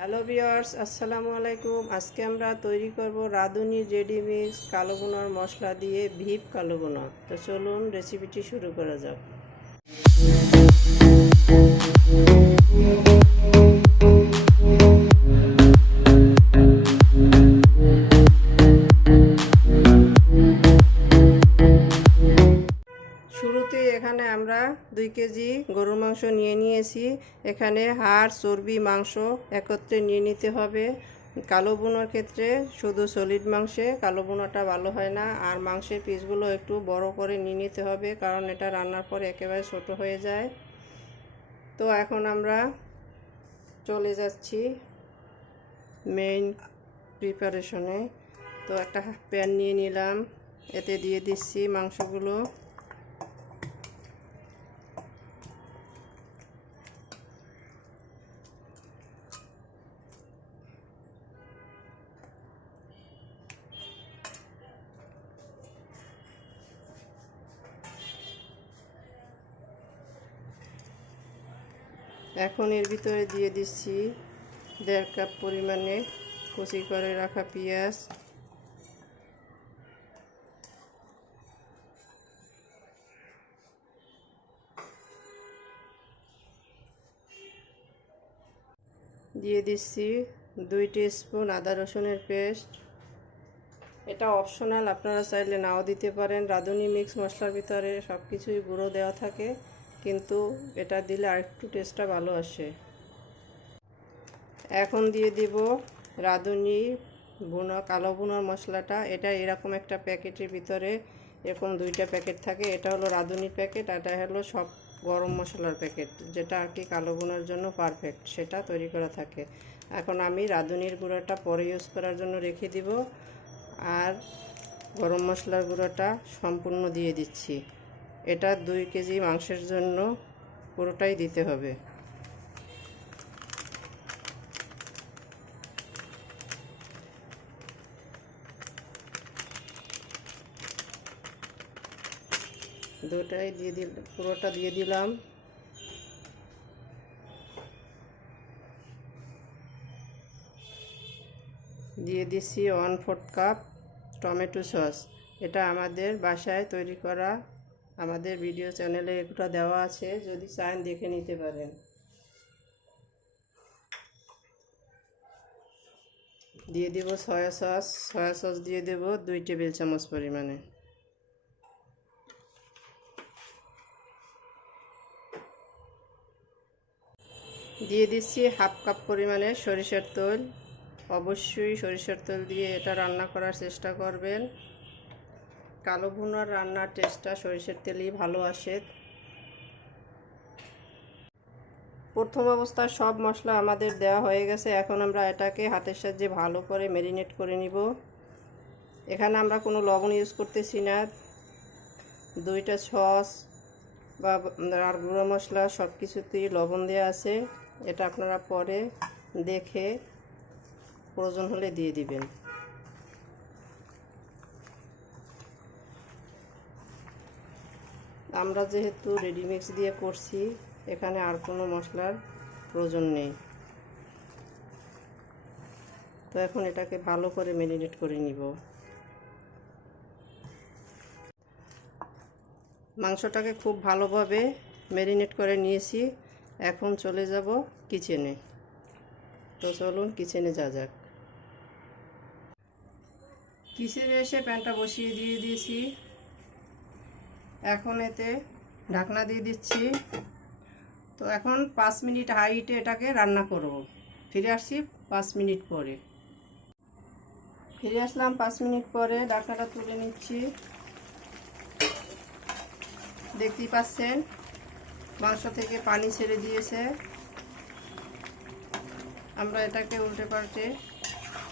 Hello বিয়ার্স আসসালামু আলাইকুম আজকে আমরা তৈরি করব রাঁধুনি রেডি মিক্স কালো বোনার মশলা দিয়ে ভিপ কালো বোনা তো চলুন রেসিপিটি শুরু করা যাক আমরা দুই কেজি গরুর মাংস নিয়ে নিয়েছি। এখানে হাড়, চর্বি, মাংস একত্রে নিয়ে নিতে হবে। কালো বোনার ক্ষেত্রে শুধু সলিড মাংসে, কালো বোনাটা ভালো হয় না। আর মাংসের পিসগুলো একটু বড় করে নিয়ে নিতে হবে, কারণ এটা রান্নার পরে একেবারে ছোট হয়ে যায়। তো এখন আমরা চলে যাচ্ছি মেইন প্রিপারেশনে তো একটা প্যান নিয়ে নিলাম, এতে দিয়ে দিচ্ছি মাংসগুলো। এখন এর ভিতরে দিয়ে দিচ্ছি দেড় কাপ পরিমাণে কুচি করে রাখা পেঁয়াজ। দিয়ে দিচ্ছি দুই স্পুন আদা রসুনের পেস্ট। এটা অপশনাল, আপনারা চাইলে নাও দিতে পারেন। রাঁধুনি মিক্স মশলার ভিতরে সব কিছুই গুঁড়ো দেওয়া থাকে। কিন্তু এটা দিলে আরেকটু টেস্টটা ভালো আসে। এখন দিয়ে দিব রাঁধুনি বুনো কালো বুনোর মশলাটা। এটা এরকম একটা প্যাকেটের ভিতরে এরকম দুইটা প্যাকেট থাকে। এটা হলো রাঁধুনির প্যাকেট এটা হলো সব গরম মশলার প্যাকেট, যেটা আর কি কালো বোনার জন্য পারফেক্ট সেটা তৈরি করা থাকে। এখন আমি রাঁধুনির গুঁড়োটা পরে ইউজ করার জন্য রেখে দিব। আর গরম মশলার গুঁড়োটা সম্পূর্ণ দিয়ে দিচ্ছি। এটা দুই কেজি মাংসের জন্য পুরোটাই দিতে হবে। দুটাই দিয়ে দিল, পুরোটা দিয়ে দিলাম। দিয়ে দিচ্ছি one fourth cup tomato sauce. এটা আমাদের বাসায় তৈরি করা আমাদের ভিডিও চ্যানেলে এটা দেওয়া আছে, যদি চান দেখে নিতে পারেন। দিয়ে দিব সয়া সস সয়া সস দিয়ে দেব দুই টেবিল চামচ পরিমাণে। দিয়ে দিচ্ছি হাফ কাপ পরিমাণে সরিষার তেল। অবশ্যই সরিষার তেল দিয়ে এটা রান্না করার চেষ্টা করবেন। কালো ভুনার রান্নার টেস্টটা সরিষের তেলেই ভালো আসে। প্রথম অবস্থায় সব মশলা আমাদের দেওয়া হয়ে গেছে। এখন আমরা এটাকে হাতের সাহায্যে ভালো করে ম্যারিনেট করে নিব। এখানে আমরা কোনো লবণ ইউজ করতেছি না। দুইটা সস বা আর গুঁড়ো মশলা সব কিছুতেই লবণ দেওয়া আছে। এটা আপনারা পরে দেখে প্রয়োজন হলে দিয়ে দিবেন। আমরা যেহেতু রেডিমিক্স দিয়ে করছি, এখানে আর কোনো মশলার প্রয়োজন নেই। তো এখন এটাকে ভালো করে ম্যারিনেট করে নিব। মাংসটাকে খুব ভালোভাবে ম্যারিনেট করে নিয়েছি। এখন চলে যাব কিচেনে তো চলুন কিচেনে যা যাক। কিচেনে এসে প্যানটা বসিয়ে দিয়ে দিয়েছি। এখন এতে ঢাকনা দিয়ে দিচ্ছি। তো এখন পাঁচ মিনিট হাইটে এটাকে রান্না করব। ফিরে আসছি পাঁচ মিনিট পরে। ফিরে আসলাম পাঁচ মিনিট পরে, ঢাকনাটা তুলে নিচ্ছি। দেখতেই পাচ্ছেন, মাংস থেকে পানি ছেড়ে দিয়েছে। আমরা এটাকে উল্টে পাল্টে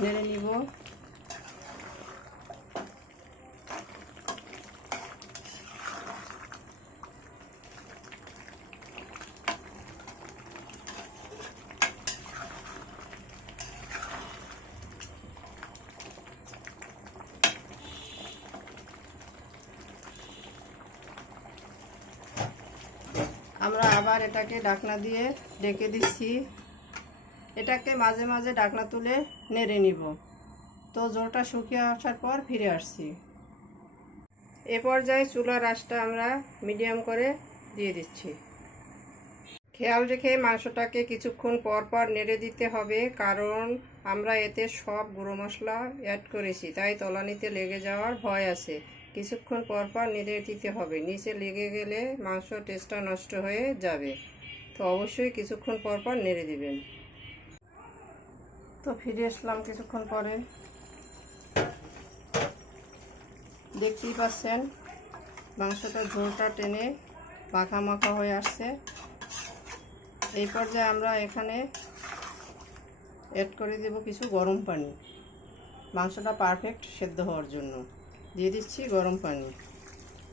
নেড়ে নিব। আমরা আবার এটাকে ঢাকনা দিয়ে ডেকে দিচ্ছি। এটাকে মাঝে মাঝে ডাকনা তুলে নেড়ে নিব। তো জলটা শুকিয়ে আসার পর ফিরে আসছি। এ পর্যায়ে চুলার আঁচটা আমরা মিডিয়াম করে দিয়ে দিচ্ছি। খেয়াল রেখে মাংসটাকে কিছুক্ষণ পর পর নেড়ে দিতে হবে, কারণ আমরা এতে সব গুঁড়ো মশলা অ্যাড করেছি, তাই তলানিতে লেগে যাওয়ার ভয় আছে। কিছুক্ষণ পর পর নেড়ে দিতে হবে। নিচে লেগে গেলে মাংস টেস্টটা নষ্ট হয়ে যাবে। তো অবশ্যই কিছুক্ষণ পর পর নেড়ে দিবেন। তো ফিরে আসলাম কিছুক্ষণ পরে। দেখতেই পাচ্ছেন, মাংসটা ঝোলটা টেনে মাখা মাখা হয়ে আসছে। এই পর্যায়ে আমরা এখানে অ্যাড করে দেব কিছু গরম পানি। মাংসটা পারফেক্ট সেদ্ধ হওয়ার জন্য। দিয়ে দিচ্ছি গরম পানি।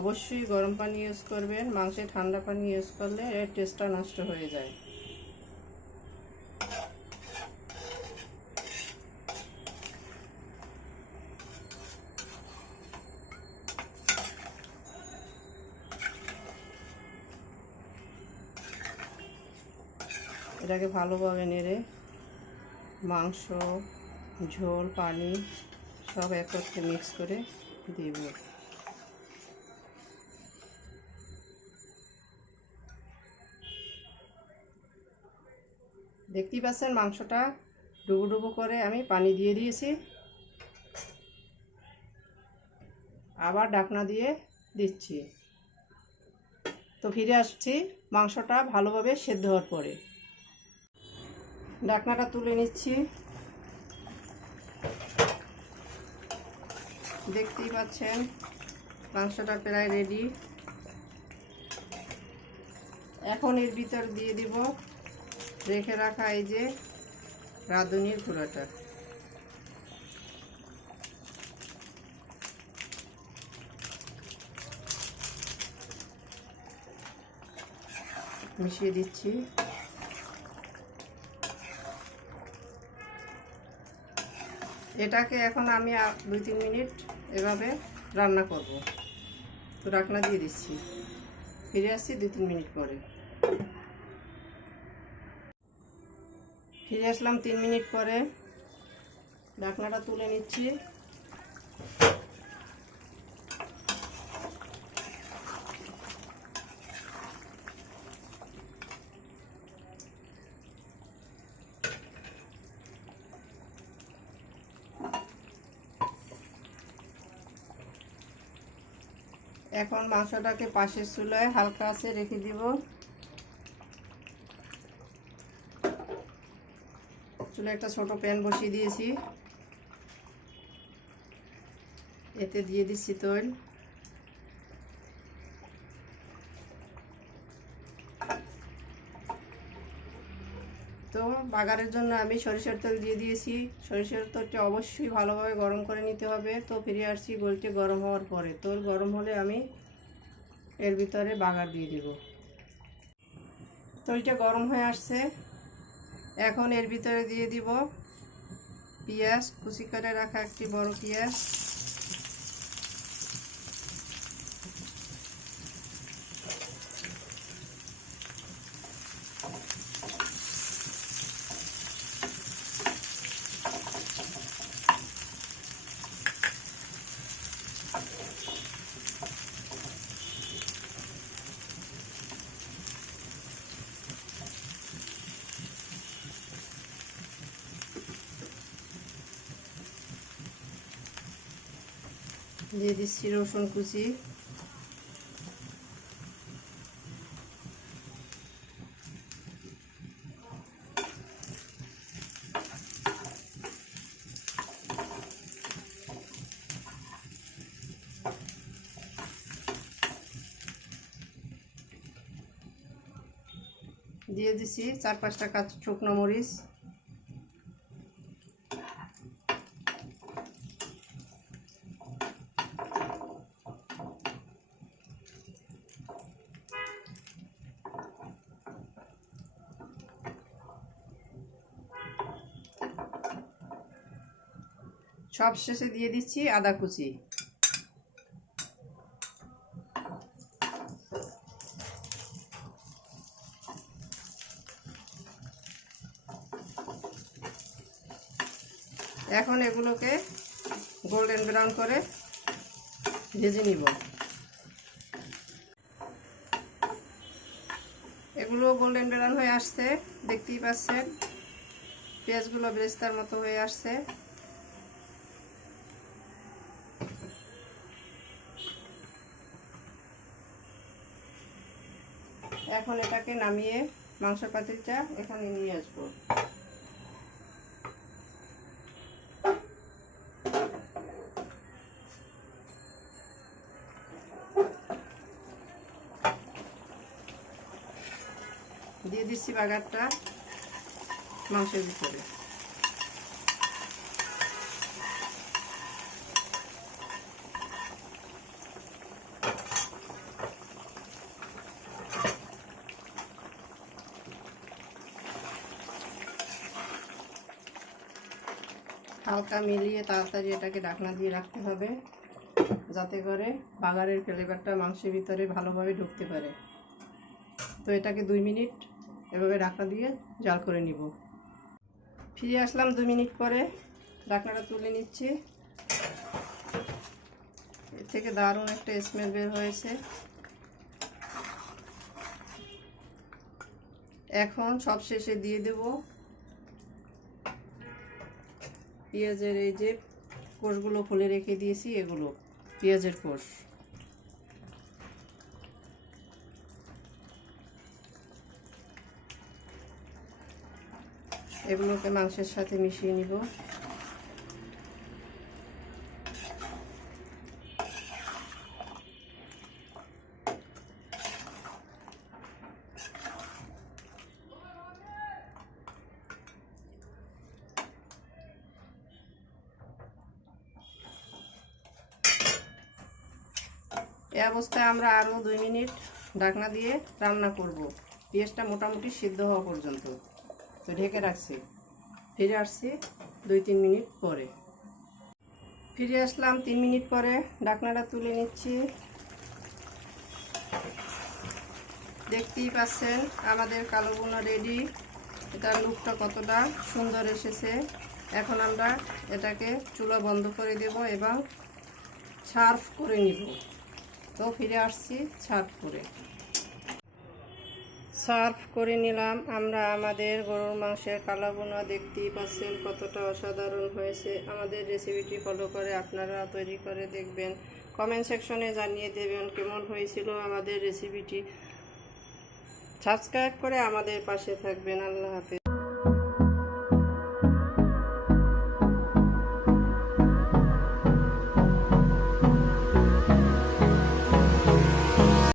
অবশ্যই গরম পানি ইউজ করবেন, মাংসে ঠান্ডা পানি ইউজ করলে এর টেস্টটা নষ্ট হয়ে যায়। এটাকে ভালোভাবে নেড়ে মাংস, ঝোল, পানি সব একত্রে মিক্স করে দিব দেখতেই পাচ্ছেন মাংসটা ডুবো ডুবো করে আমি পানি দিয়ে দিয়েছি। আবার ডাকনা দিয়ে দিচ্ছি। তো ফিরে আসছি, মাংসটা ভালোভাবে সেদ্ধ হওয়ার পরে। ঢাকনাটা তুলে নিচ্ছি। দেখতেই পাচ্ছেন, মাংসটা প্রায় রেডি এখন এর ভিতর দিয়ে দিব, রেখে রাখা এই যে রাঁধুনির গুঁড়োটা। মিশিয়ে দিচ্ছি। এটাকে এখন আমি দুই তিন মিনিট এভাবে রান্না করব। তো রাখনা দিয়ে দিচ্ছি। ফিরে আসছি দু তিন মিনিট পরে। ফিরে আসলাম তিন মিনিট পরে। ঢাকনাটা তুলে নিচ্ছি। এখন মাংসটাকে পাশের চুলায় হালকা আছে রেখে দিব। চুলে একটা ছোট প্যান বসিয়ে দিয়েছি। এতে দিয়ে দিচ্ছি তৈল। তো বাগারের জন্য আমি সরিষার তেল দিয়ে দিয়েছি। সরিষার তেলটি অবশ্যই ভালোভাবে গরম করে নিতে হবে। তো ফিরে আসছি গোলটি গরম হওয়ার পরে। তেল গরম হলে আমি এর ভিতরে বাগার দিয়ে দিব। তৈলটা গরম হয়ে আসছে। এখন এর ভিতরে দিয়ে দিব পেঁয়াজ। কুচি করে রাখা একটি বড় পেঁয়াজ। দিয়ে দিচ্ছি রসুন কুচি। দিয়ে দিছি চার পাঁচটা কাঁচ শুকনো মরিচ। সব শেষে দিয়ে দিচ্ছি আদা কুচি। এখন এগুলোকে গোল্ডেন ব্রাউন করে ভেজে নিব। এগুলো গোল্ডেন ব্রাউন হয়ে আসছে, দেখতেই পাচ্ছেন। পেঁয়াজগুলো বেরেস্তার মতো হয়ে আসছে। এখন এটাকে নামিয়ে মাংস পাতিলটা এখানে নিয়ে আসব। দিয়ে দিচ্ছি বাগারটা মাংসের ভিতরে। হালকা মিলিয়ে তাড়াতাড়ি এটাকে ঢাকনা দিয়ে রাখতে হবে, যাতে করে বাগারের ফ্লেভারটা মাংসের ভিতরে ভালোভাবে ঢুকতে পারে। তো এটাকে দুই মিনিট এভাবে ঢাকনা দিয়ে জাল করে নিব। ফিরে আসলাম দুই মিনিট পরে, ঢাকনাটা তুলে নিচ্ছি। এর থেকে দারুণ একটা স্মেল বের হয়েছে। এখন সব শেষে দিয়ে দেব। পেঁয়াজের এই যে কোষগুলো খুলে রেখে দিয়েছি, এগুলো, পেঁয়াজের কোষ। এগুলোকে মাংসের সাথে মিশিয়ে নিব। এই অবস্থায় আমরা আরও দুই মিনিট ঢাকনা দিয়ে রান্না করব। পেঁয়াজটা মোটামুটি সিদ্ধ হওয়া পর্যন্ত। তো ঢেকে রাখছি। ফিরে আসছি দুই তিন মিনিট পরে। ফিরে আসলাম তিন মিনিট পরে। ঢাকনাটা তুলে নিচ্ছি। দেখতেই পাচ্ছেন, আমাদের কালো বোনা রেডি। এটার লুকটা কতটা সুন্দর এসেছে। এখন আমরা এটাকে চুলা বন্ধ করে দেব এবং সার্ভ করে নিব। তো ফিরে আসছি সার্ভ করে সার্ভ করে নিলাম। আমরা আমাদের গরুর মাংসের কালা বোনা দেখতেই পাচ্ছেন কতটা অসাধারণ হয়েছে। আমাদের রেসিপিটি ফলো করে আপনারা তৈরি করে দেখবেন। কমেন্ট সেকশনে জানিয়ে দেবেন কেমন হয়েছিল আমাদের রেসিপিটি সাবস্ক্রাইব করে আমাদের পাশে থাকবেন। আল্লাহ হাফেজ।